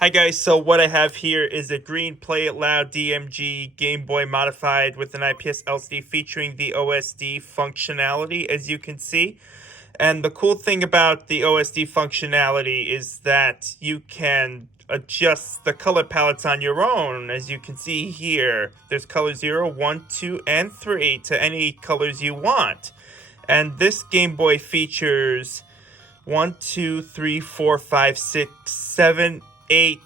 Hi guys, so what I have here is a green Play It Loud DMG Game Boy modified with an IPS LCD featuring the OSD functionality, as you can see. And the cool thing about the OSD functionality is that you can adjust the color palettes on your own. As you can see here, there's color 0, 1, 2, and 3 to any colors you want. And this Game Boy features 1, 2, 3, 4, 5, 6, 7, 8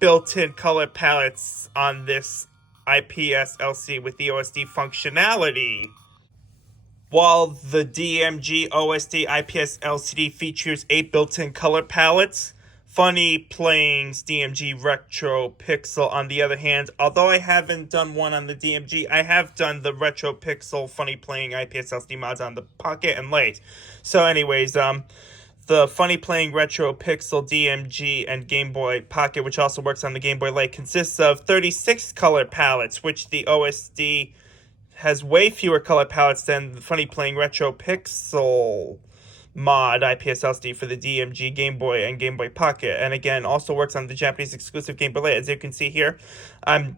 built-in color palettes on this IPS LCD with the OSD functionality. While the DMG OSD IPS LCD features 8 built-in color palettes, FunnyPlaying's DMG Retro Pixel, on the other hand, although I haven't done one on the DMG, I have done the Retro Pixel FunnyPlaying IPS LCD mods on the Pocket and Lite. So anyways, the FunnyPlaying Retro Pixel DMG and Game Boy Pocket, which also works on the Game Boy Lite, consists of 36 color palettes, which the OSD has way fewer color palettes than the FunnyPlaying Retro Pixel mod IPS LCD for the DMG Game Boy and Game Boy Pocket. And again, also works on the Japanese exclusive Game Boy Lite. As you can see here, I'm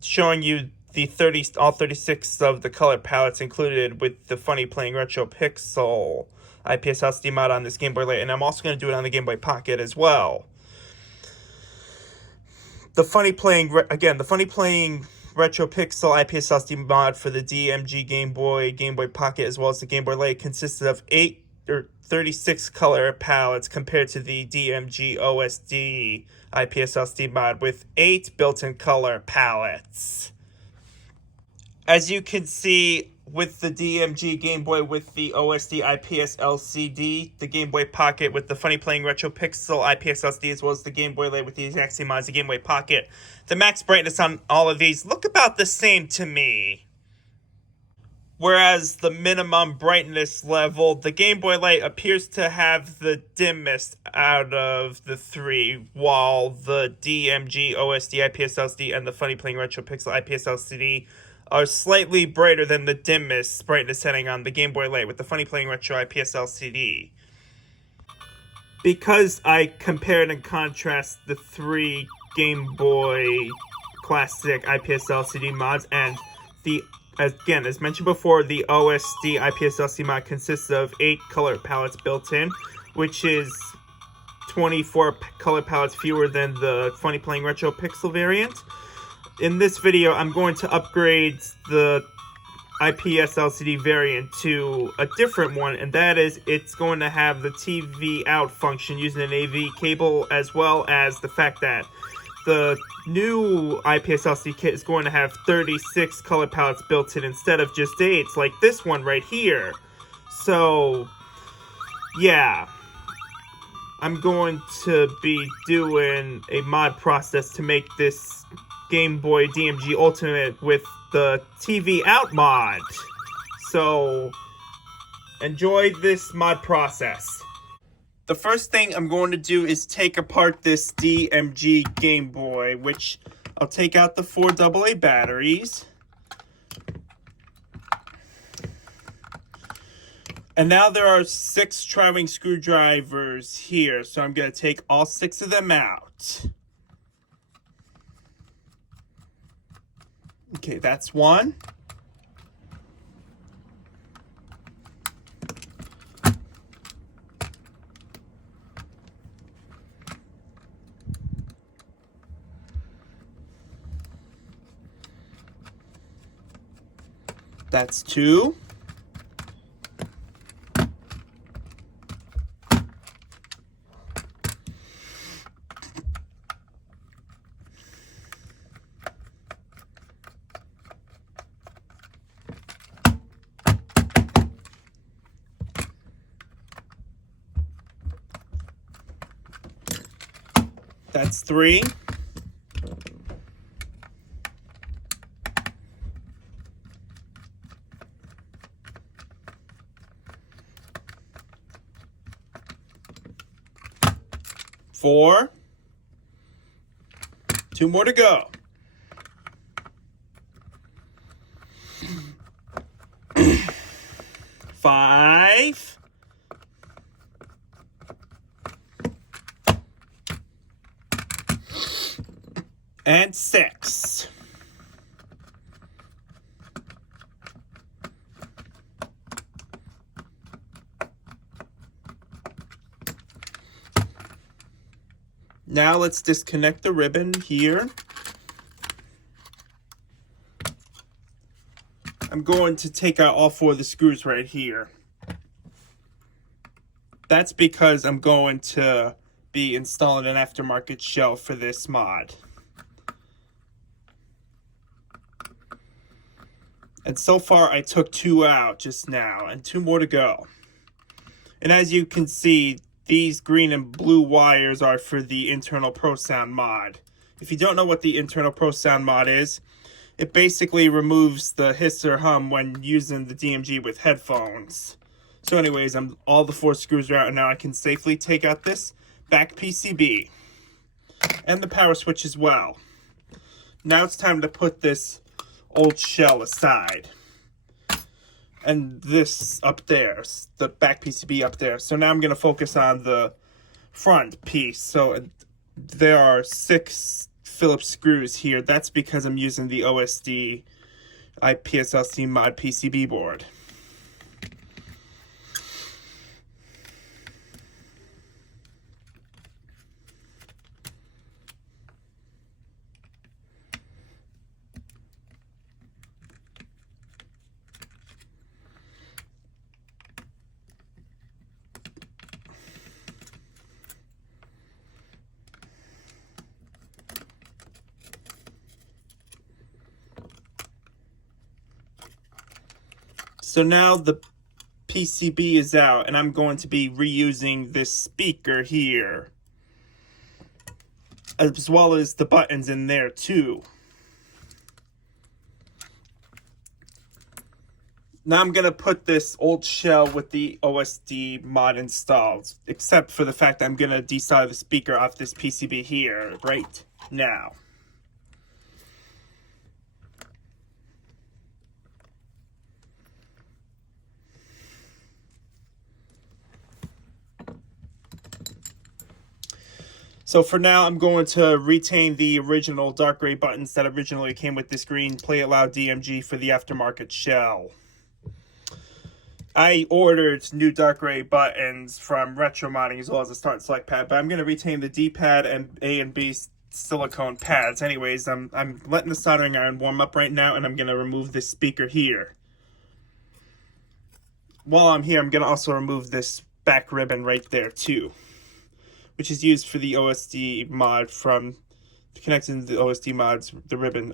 showing you the all 36 of the color palettes included with the FunnyPlaying Retro Pixel IPS LCD mod on this Game Boy Lite, and I'm also going to do it on the Game Boy Pocket as well. The FunnyPlaying Retro Pixel IPS LCD mod for the DMG Game Boy Pocket, as well as the Game Boy Lite, consisted of 36 color palettes compared to the DMG OSD IPS LCD mod with 8 built-in color palettes. As you can see, with the DMG Game Boy with the OSD IPS LCD, the Game Boy Pocket with the FunnyPlaying Retro Pixel IPS LCD, as well as the Game Boy Lite with the exact same mods, the Game Boy Pocket, the max brightness on all of these look about the same to me. Whereas the minimum brightness level, the Game Boy Lite appears to have the dimmest out of the three, while the DMG OSD IPS LCD and the FunnyPlaying Retro Pixel IPS LCD are slightly brighter than the dimmest brightness setting on the Game Boy Lite with the FunnyPlaying Retro IPS LCD. Because I compared and contrast the three Game Boy Classic IPS LCD mods, and as mentioned before, the OSD IPS LCD mod consists of 8 color palettes built in, which is 24 color palettes fewer than the FunnyPlaying Retro Pixel variant. In this video, I'm going to upgrade the IPS LCD variant to a different one, and that is it's going to have the TV out function using an AV cable, as well as the fact that the new IPS LCD kit is going to have 36 color palettes built in instead of just 8, like this one right here. So, yeah. I'm going to be doing a mod process to make this Game Boy DMG Ultimate with the TV out mod. So, enjoy this mod process. The first thing I'm going to do is take apart this DMG Game Boy, which I'll take out the 4 AA batteries. And now there are 6 tri-wing screwdrivers here, so I'm going to take all 6 of them out. Okay, that's one. That's 2. That's 3. Four. 2 more to go. 5. and 6. Now let's disconnect the ribbon here. I'm going to take out all 4 of the screws right here. That's because I'm going to be installing an aftermarket shell for this mod. And so far I took 2 out just now and 2 more to go. And as you can see, these green and blue wires are for the internal Pro Sound mod. If you don't know what the internal Pro Sound mod is, it basically removes the hiss or hum when using the DMG with headphones. So anyways, all the 4 screws are out, and now I can safely take out this back PCB. And the power switch as well. Now it's time to put this old shell aside. And this up there, the back PCB up there. So now I'm going to focus on the front piece. So there are 6 Phillips screws here. That's because I'm using the OSD IPS LCD mod PCB board. So now the PCB is out, and I'm going to be reusing this speaker here, as well as the buttons in there too. Now I'm going to put this old shell with the OSD mod installed, except for the fact that I'm going to desolder the speaker off this PCB here right now. So for now, I'm going to retain the original dark gray buttons that originally came with this green Play It Loud DMG for the aftermarket shell. I ordered new dark gray buttons from Retro Modding as well as a start and select pad, but I'm going to retain the D-pad and A and B silicone pads. Anyways, I'm letting the soldering iron warm up right now, and I'm going to remove this speaker here. While I'm here, I'm going to also remove this back ribbon right there too, which is used for the OSD mod from connecting the OSD mods, the ribbon.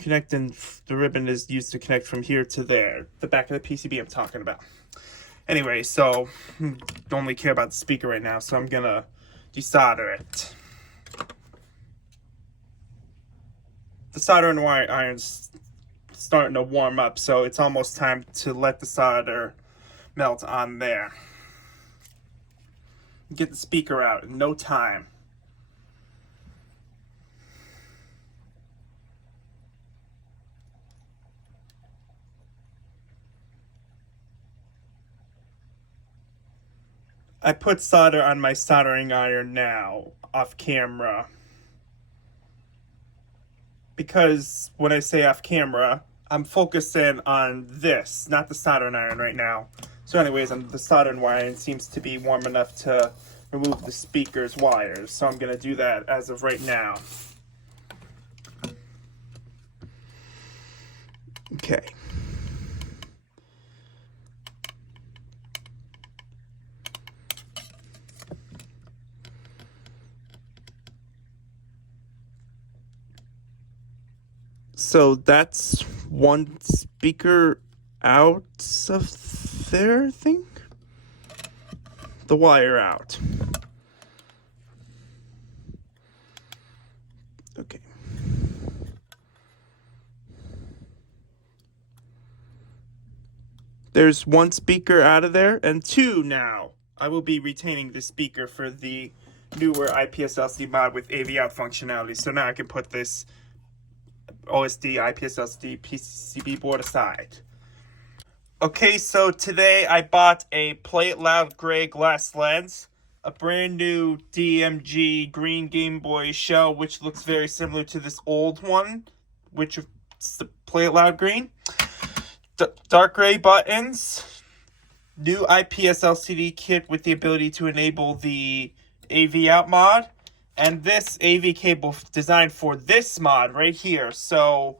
Connecting the ribbon is used to connect from here to there, the back of the PCB I'm talking about. Anyway, so don't really care about the speaker right now, so I'm gonna desolder it. The soldering wire iron's starting to warm up, so it's almost time to let the solder melt on there. Get the speaker out in no time. I put solder on my soldering iron now, off camera. Because when I say off camera, I'm focusing on this, not the soldering iron right now. So anyways, the soldering iron seems to be warm enough to remove the speaker's wires. So I'm going to do that as of right now. Okay. So that's one speaker out of there, I think. The wire out. Okay. There's one speaker out of there, and 2 now. I will be retaining the speaker for the newer IPS LCD mod with AV out functionality. So now I can put this OSD IPS LCD PCB board aside. Okay, so today I bought a Play It Loud gray glass lens, a brand new DMG green Game Boy shell, which looks very similar to this old one, which is the Play It Loud green. Dark gray buttons, new IPS LCD kit with the ability to enable the AV out mod, and this AV cable designed for this mod right here. So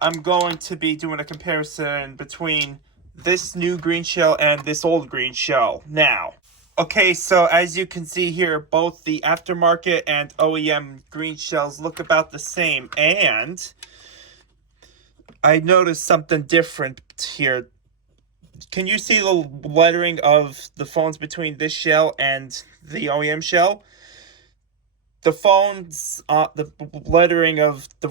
I'm going to be doing a comparison between this new green shell and this old green shell now. Okay, so as you can see here, both the aftermarket and OEM green shells look about the same, and I noticed something different here. Can you see the lettering of the phones between this shell and the OEM shell? The phones, the lettering of the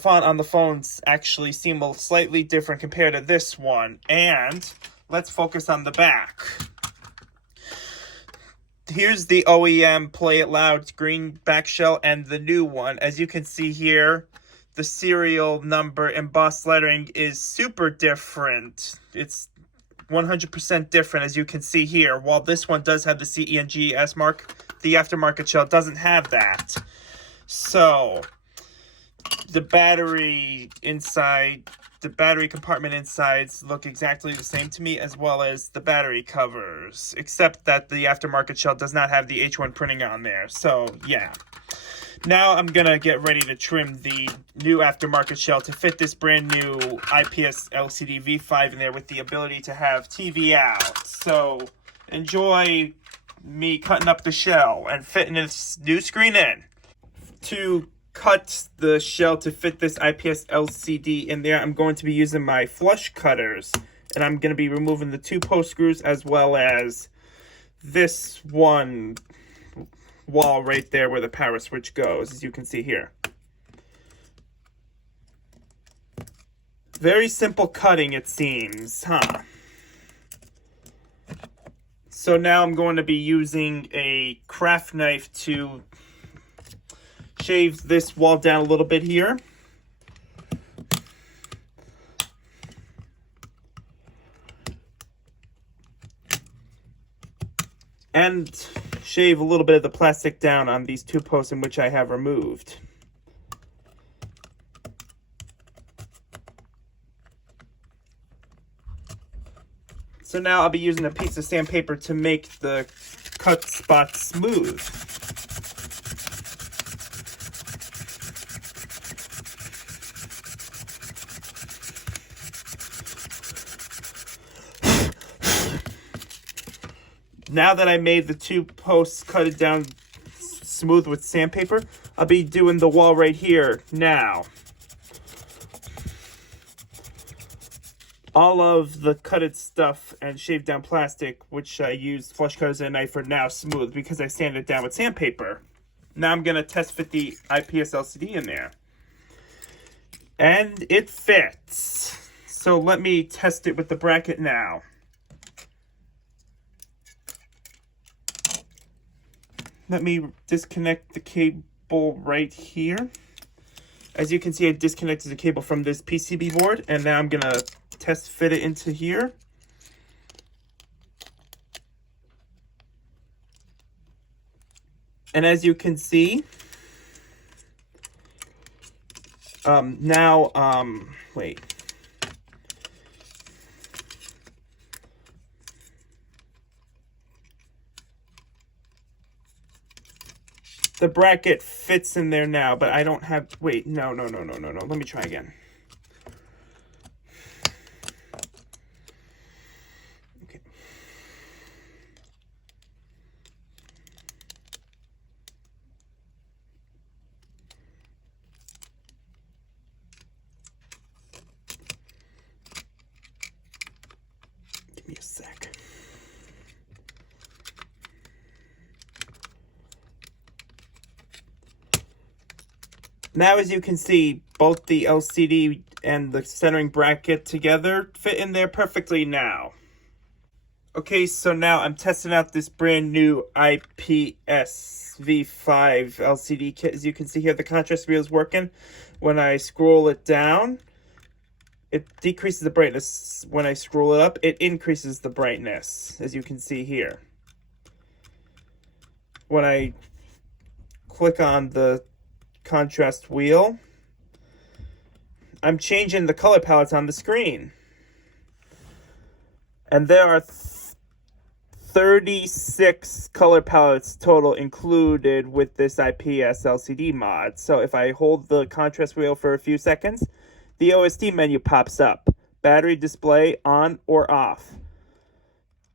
font on the phones actually seem slightly different compared to this one. And let's focus on the back. Here's the OEM Play It Loud green back shell and the new one. As you can see here, the serial number embossed lettering is super different. It's 100% different, as you can see here. While this one does have the CENGS mark, the aftermarket shell doesn't have that. So the battery compartment insides look exactly the same to me, as well as the battery covers, except that the aftermarket shell does not have the H1 printing on there. So yeah. Now I'm gonna get ready to trim the new aftermarket shell to fit this brand new IPS LCD V5 in there with the ability to have TV out. So enjoy me cutting up the shell and fitting this new screen in. To cut the shell to fit this IPS LCD in there, I'm going to be using my flush cutters, and I'm going to be removing the 2 post screws as well as this one wall right there where the power switch goes, as you can see here. Very simple cutting, it seems, huh? So now I'm going to be using a craft knife to shave this wall down a little bit here. And shave a little bit of the plastic down on these 2 posts in which I have removed. So now I'll be using a piece of sandpaper to make the cut spots smooth. Now that I made the 2 posts cut it down smooth with sandpaper, I'll be doing the wall right here now. All of the cutted stuff and shaved down plastic, which I used flush cutters and a knife, are now smooth because I sanded it down with sandpaper. Now I'm going to test fit the IPS LCD in there. And it fits. So let me test it with the bracket now. Let me disconnect the cable right here. As you can see, I disconnected the cable from this PCB board, and now I'm going to test fit it into here. And as you can see, wait. The bracket fits in there now, but I don't have, wait, no. Let me try again. Okay. Give me a sec. Now, as you can see, both the LCD and the centering bracket together fit in there perfectly now. Okay, so now I'm testing out this brand new IPS V4 LCD kit. As you can see here, the contrast wheel is working. When I scroll it down, it decreases the brightness. When I scroll it up, it increases the brightness, as you can see here. when I click on the contrast wheel, I'm changing the color palettes on the screen. And there are 36 color palettes total included with this IPS LCD mod. So if I hold the contrast wheel for a few seconds, the OSD menu pops up. Battery display on or off.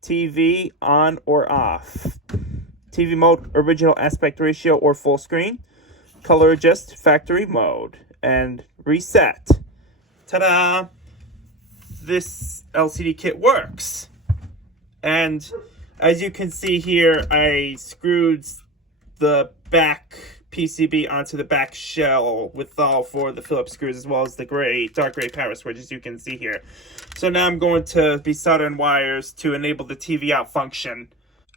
TV on or off. TV mode, original aspect ratio or full screen. Color adjust, factory mode. And reset. Ta-da! This LCD kit works. And as you can see here, I screwed the back PCB onto the back shell with all four of the Phillips screws, as well as the dark gray power switch, as you can see here. So now I'm going to be soldering wires to enable the TV out function.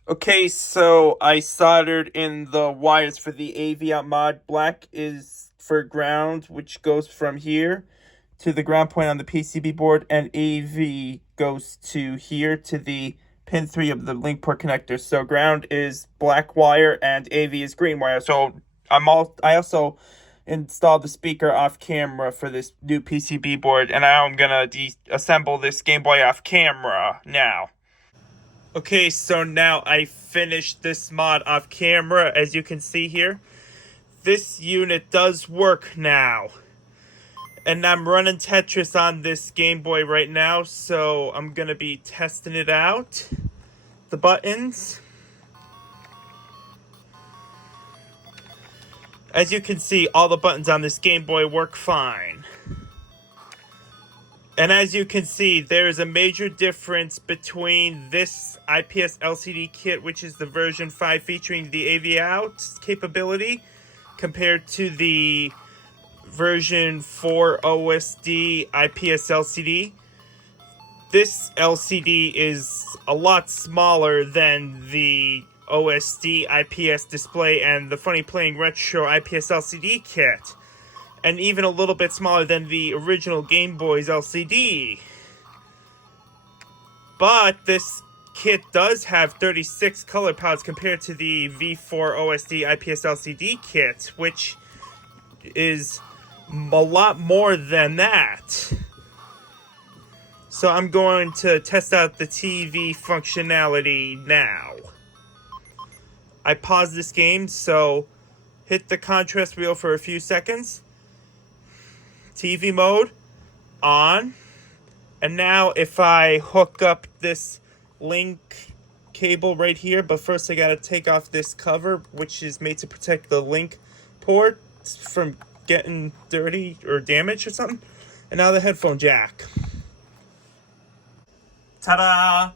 Okay, so I soldered in the wires for the AV out mod. Black is for ground, which goes from here to the ground point on the PCB board, and AV goes to here to the pin 3 of the link port connector. So ground is black wire and AV is green wire. So I also installed the speaker off camera for this new PCB board, and now I'm gonna deassemble this Game Boy off camera now. Okay, so now I finished this mod off camera. As you can see here, this unit does work now. And I'm running Tetris on this Game Boy right now, so I'm going to be testing it out. The buttons. As you can see, all the buttons on this Game Boy work fine. And as you can see, there is a major difference between this IPS LCD kit, which is the version 5 featuring the AV out capability, compared to the version 4 OSD IPS LCD. This LCD is a lot smaller than the OSD IPS display and the FunnyPlaying Retro IPS LCD kit, and even a little bit smaller than the original Game Boy's LCD. But this kit does have 36 color palettes compared to the V4 OSD IPS LCD kit, which is a lot more than that. So I'm going to test out the TV functionality now. I paused this game, so hit the contrast wheel for a few seconds. TV mode on. And now if I hook up this link cable right here, but first I gotta take off this cover, which is made to protect the link port from getting dirty or damaged or something. And now the headphone jack. Ta-da!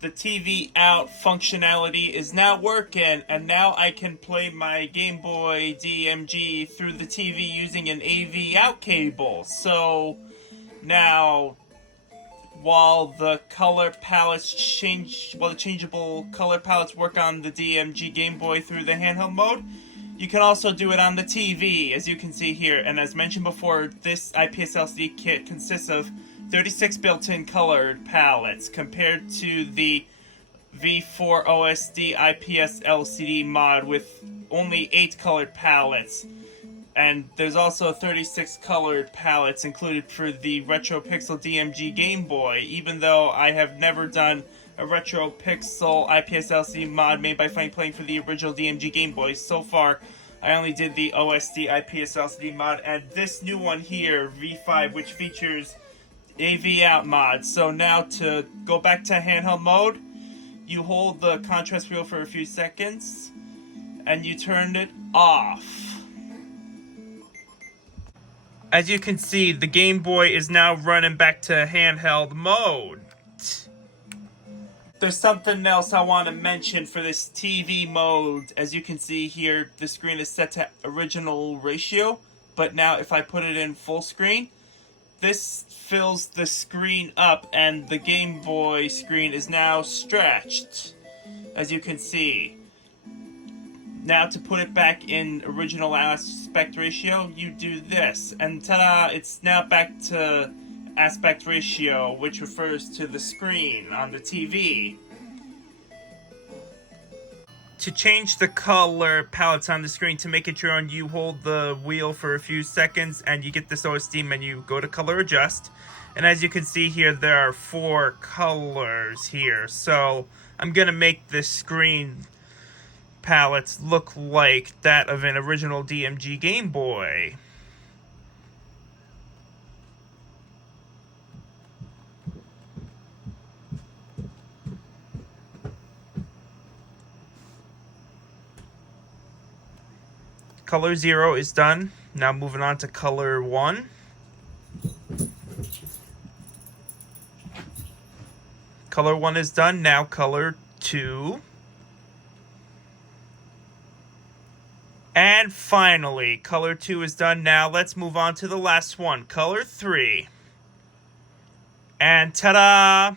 The TV out functionality is now working, and now I can play my Game Boy DMG through the TV using an AV out cable. So now, while the color palettes the changeable color palettes work on the DMG Game Boy through the handheld mode, you can also do it on the TV, as you can see here. And as mentioned before, this IPS LCD kit consists of 36 built-in colored palettes compared to the V4 OSD IPS LCD mod with only 8 colored palettes. And there's also 36 colored palettes included for the Retro Pixel DMG Game Boy, even though I have never done a Retro Pixel IPS LCD mod made by FunnyPlaying for the original DMG Game Boy. So far, I only did the OSD IPS LCD mod, and this new one here, V5, which features AV out mod. So now to go back to handheld mode, you hold the contrast wheel for a few seconds, and you turn it off. As you can see, the Game Boy is now running back to handheld mode. There's something else I want to mention for this TV mode. As you can see here, the screen is set to original ratio, but now if I put it in full screen, this fills the screen up and the Game Boy screen is now stretched, as you can see. Now to put it back in original aspect ratio, you do this, and ta-da, it's now back to aspect ratio, which refers to the screen on the TV. To change the color palettes on the screen to make it your own, you hold the wheel for a few seconds and you get this OSD menu. Go to color adjust, and as you can see here, there are 4 colors here. So I'm gonna make the screen palettes look like that of an original DMG Game Boy. Color 0 is done. Now moving on to color 1. Color 1 is done. Now color 2. And finally, color 2 is done. Now let's move on to the last one, color 3. And ta-da!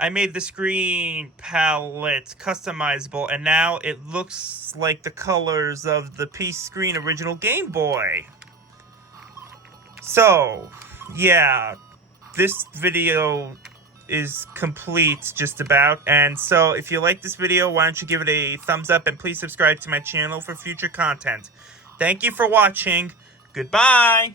I made the screen palette customizable, and now it looks like the colors of the P screen original Game Boy. So, yeah, this video is complete just about. And so if you like this video, why don't you give it a thumbs up and please subscribe to my channel for future content. Thank you for watching. Goodbye.